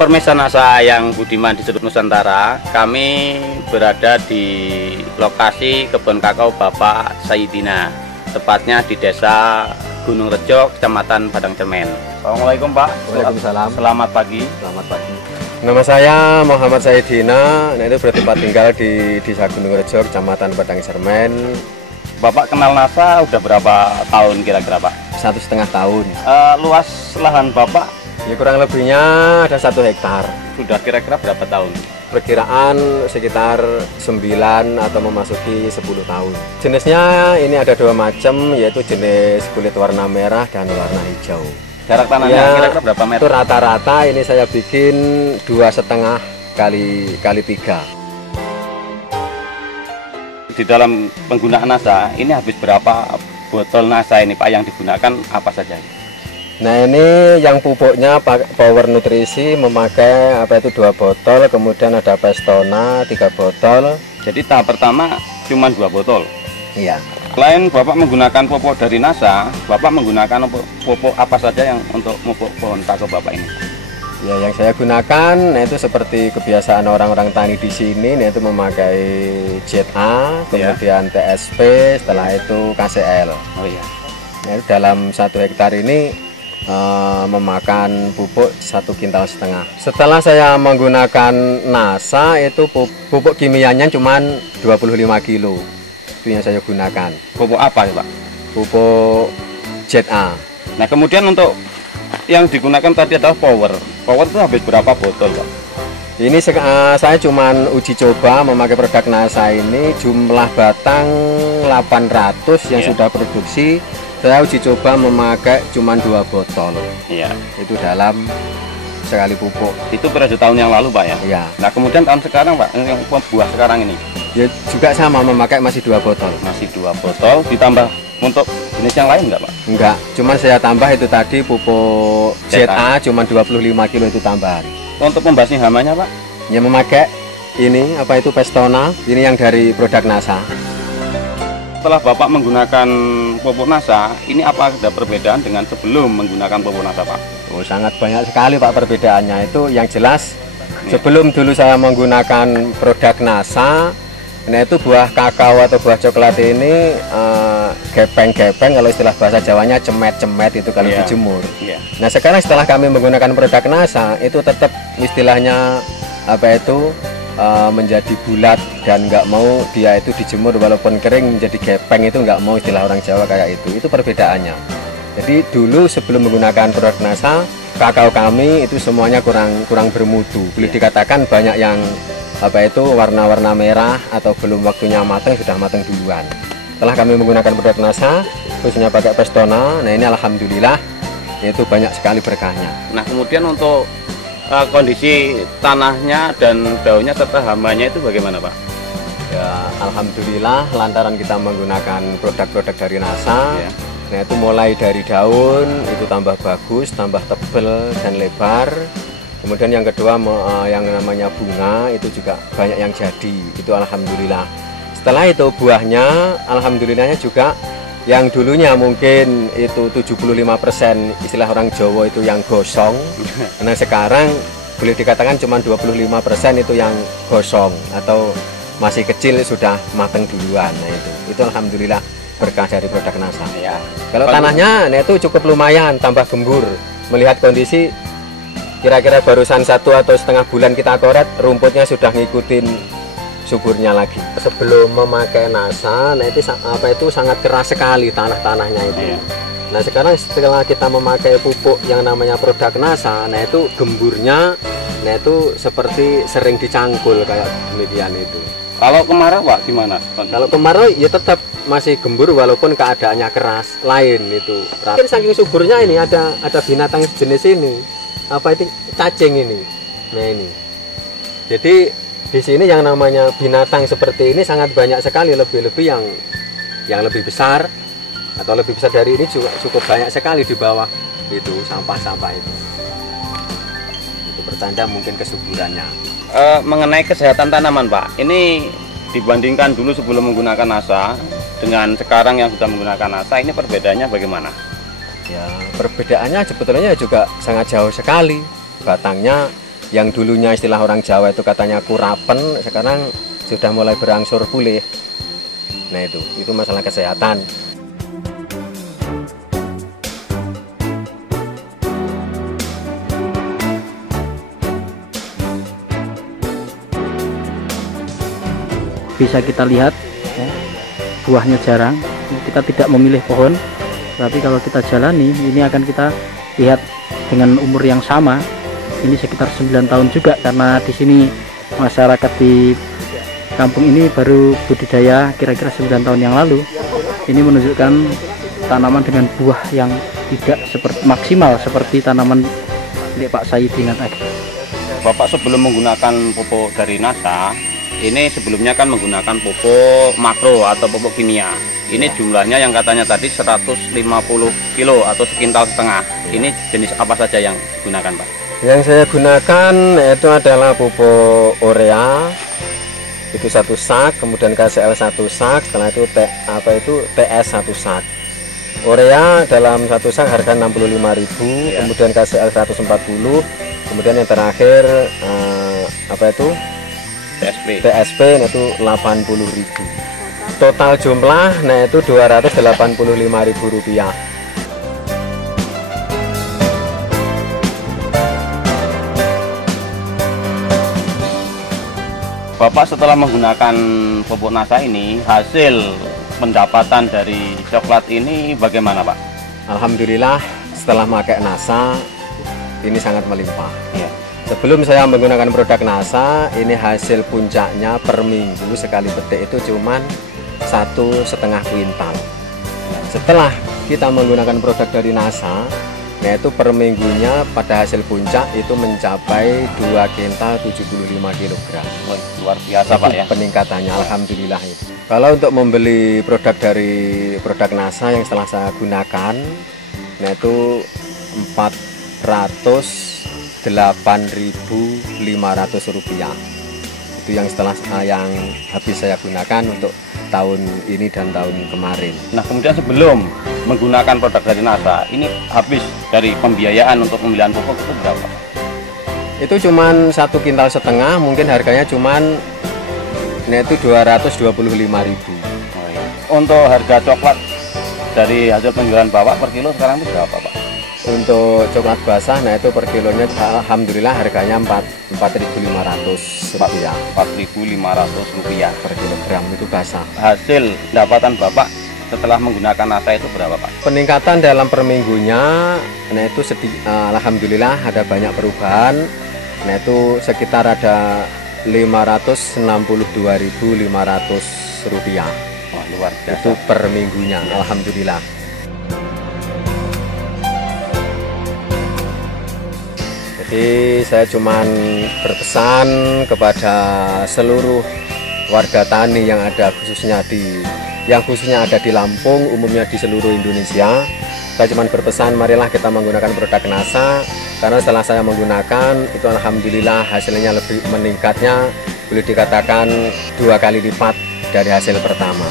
Permesa NASA yang budiman di seluruh Nusantara, kami berada di lokasi kebun kakao Bapak Saidina, tepatnya di Desa Gunung Rejo, Kecamatan Padang Cermen. Assalamualaikum Pak. Waalaikumsalam. Selamat pagi. Selamat pagi. Nama saya Muhammad Saidina, itu bertempat tinggal di Desa Gunung Rejo, Kecamatan Padang Cermen. Bapak kenal NASA udah berapa tahun kira-kira Pak? 1,5 tahun. Luas lahan Bapak? Ya kurang lebihnya ada 1 hektar. Sudah kira-kira berapa tahun? Perkiraan sekitar 9 atau memasuki 10 tahun. Jenisnya ini ada 2 macam, yaitu jenis kulit warna merah dan warna hijau. Jarak tanahnya kira-kira berapa meter? Itu rata-rata ini saya bikin 2,5 kali 3. Di dalam penggunaan NASA ini habis berapa botol NASA ini Pak yang digunakan apa saja? Nah ini yang pupuknya Power Nutrisi memakai 2 botol, kemudian ada Pestona 3 botol. Jadi tahap pertama cuma 2 botol. Iya. Selain Bapak menggunakan pupuk dari NASA, Bapak menggunakan pupuk apa saja yang untuk pupuk pohon kakao Bapak ini? Ya yang saya gunakan itu seperti kebiasaan orang-orang tani di sini, yaitu memakai ZA, kemudian TSP, setelah itu KCL. Oh iya. Nah, dalam 1 hektar ini memakan pupuk 1,5 kintal. Setelah saya menggunakan NASA itu pupuk kimianya cuma 25 kilo. Itu yang saya gunakan. Pupuk apa ya Pak? Pupuk ZA. Nah kemudian untuk yang digunakan tadi adalah Power. Power itu habis berapa botol Pak? Ini saya cuman uji coba memakai produk NASA ini, jumlah batang 800 yang sudah produksi. Saya uji coba memakai cuma 2 botol. Iya. Itu dalam sekali pupuk. Itu periode tahun yang lalu Pak ya? Iya. Nah kemudian tahun sekarang Pak, yang buah sekarang ini? Ya juga sama, memakai masih 2 botol. Masih 2 botol, ditambah untuk jenis yang lain enggak Pak? Enggak, cuman saya tambah itu tadi pupuk ZA cuma 25 kilo itu tambahan. Untuk membasmi hamanya Pak? Ya memakai ini Pestona, ini yang dari produk NASA. Setelah Bapak menggunakan pupuk NASA, ini apa ada perbedaan dengan sebelum menggunakan pupuk NASA Pak? Oh sangat banyak sekali Pak perbedaannya. Itu yang jelas sebelum dulu saya menggunakan produk NASA, nah itu buah kakao atau buah coklat ini gepeng-gepeng, kalau istilah bahasa Jawanya cemet-cemet itu kalau dijemur. Nah sekarang setelah kami menggunakan produk NASA itu tetap istilahnya menjadi bulat dan nggak mau dia itu dijemur walaupun kering menjadi gepeng, itu nggak mau, istilah orang Jawa kayak itu perbedaannya. Jadi dulu sebelum menggunakan produk NASA, kakao kami itu semuanya kurang bermutu, boleh dikatakan banyak yang warna-warna merah atau belum waktunya matang sudah matang duluan. Setelah kami menggunakan produk NASA khususnya pakai Pestona, nah ini alhamdulillah itu banyak sekali berkahnya. Nah kemudian untuk kondisi tanahnya dan daunnya serta hambanya itu bagaimana Pak? Ya alhamdulillah lantaran kita menggunakan produk-produk dari NASA, nah itu mulai dari daun itu tambah bagus, tambah tebal dan lebar. Kemudian yang kedua yang namanya bunga itu juga banyak yang jadi, itu alhamdulillah. Setelah itu buahnya alhamdulillahnya juga yang dulunya mungkin itu 75%, istilah orang Jawa itu yang gosong. Nah sekarang boleh dikatakan cuma 25% itu yang gosong atau masih kecil sudah matang duluan. Nah itu alhamdulillah berkah dari produk NASA. Ya. Kalau tanahnya nah itu cukup lumayan, tambah gembur. Melihat kondisi kira-kira barusan 1 atau setengah bulan kita koret, rumputnya sudah ngikutin suburnya lagi. Sebelum memakai NASA, nah itu sangat keras sekali tanahnya itu. Nah sekarang setelah kita memakai pupuk yang namanya produk NASA, nah itu gemburnya, nah itu seperti sering dicangkul kayak demikian itu. Kalau kemarau Pak gimana? Kalau kemarau ya tetap masih gembur walaupun keadaannya keras. Lain itu. Mungkin saking suburnya ini ada binatang jenis ini, itu cacing ini. Nah ini. Jadi di sini yang namanya binatang seperti ini sangat banyak sekali, lebih-lebih yang lebih besar atau lebih besar dari ini juga cukup banyak sekali di bawah itu sampah-sampah itu. Itu pertanda mungkin kesuburannya. Mengenai kesehatan tanaman Pak, ini dibandingkan dulu sebelum menggunakan NASA dengan sekarang yang sudah menggunakan NASA, ini perbedaannya bagaimana? Ya perbedaannya sebetulnya juga sangat jauh sekali. Batangnya yang dulunya istilah orang Jawa itu katanya kurapen, sekarang sudah mulai berangsur pulih. Nah itu masalah kesehatan. Bisa kita lihat ya, buahnya jarang, kita tidak memilih pohon, tapi kalau kita jalani ini akan kita lihat dengan umur yang sama, ini sekitar 9 tahun juga, karena di sini masyarakat di kampung ini baru budidaya kira-kira 9 tahun yang lalu. Ini menunjukkan tanaman dengan buah yang tidak seperti maksimal seperti tanaman milik Pak Saidina tadi. Bapak sebelum menggunakan pupuk dari NASA, ini sebelumnya kan menggunakan pupuk makro atau pupuk kimia. Ini jumlahnya yang katanya tadi 150 kilo atau sekintal setengah. Ini jenis apa saja yang digunakan, Pak? Yang saya gunakan itu adalah pupuk urea, itu 1 sak, kemudian KCL 1 sak, setelah itu TS 1 sak. Urea dalam 1 sak harga 65.000, kemudian KCL 140, kemudian yang terakhir TSP itu 80.000. Total jumlah itu 285.000 rupiah. Bapak setelah menggunakan pupuk NASA ini, hasil pendapatan dari coklat ini bagaimana, Pak? Alhamdulillah setelah pakai NASA ini sangat melimpah. Ya. Sebelum saya menggunakan produk NASA, ini hasil puncaknya per minggu sekali petik itu cuman 1,5 kuintal. Setelah kita menggunakan produk dari NASA, yaitu per minggunya pada hasil puncak itu mencapai 2 kintal 75 kg. Luar biasa, Pak ya. Peningkatannya alhamdulillah itu. Kalau untuk membeli produk dari produk NASA yang setelah saya gunakan, itu 408.500 rupiah. Itu yang yang habis saya gunakan untuk tahun ini dan tahun kemarin. Nah, kemudian sebelum menggunakan produk dari NASA, ini habis dari pembiayaan untuk pembelian pupuk itu berapa? Itu cuman 1,5 kintal, mungkin harganya cuman itu 225.000. Untuk harga coklat dari hasil penjualan Bapak per kilo sekarang itu berapa, Pak? Untuk coklat basah, itu per kilonya alhamdulillah harganya 4.500 rupiah. 4.500 rupiah per kilogram itu basah. Hasil pendapatan Bapak setelah menggunakan NASA itu berapa, Pak? Peningkatan dalam per minggunya, itu alhamdulillah ada banyak perubahan. Itu sekitar ada 562.500 rupiah. Wah, luar biasa. Itu per minggunya, alhamdulillah. Jadi saya cuman berpesan kepada seluruh warga tani yang ada khususnya ada di Lampung, umumnya di seluruh Indonesia. Saya cuman berpesan, marilah kita menggunakan produk NASA, karena setelah saya menggunakan itu alhamdulillah hasilnya lebih meningkatnya, boleh dikatakan 2 kali lipat dari hasil pertama.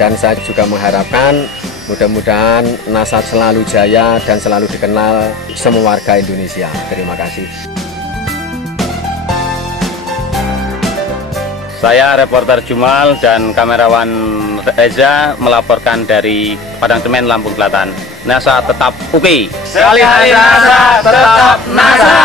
Dan saya juga mengharapkan mudah-mudahan NASA selalu jaya dan selalu dikenal semua warga Indonesia. Terima kasih. Saya reporter Jumal dan kamerawan Reza melaporkan dari Padang Semen, Lampung Selatan. NASA tetap oke. Sekali hari NASA tetap NASA.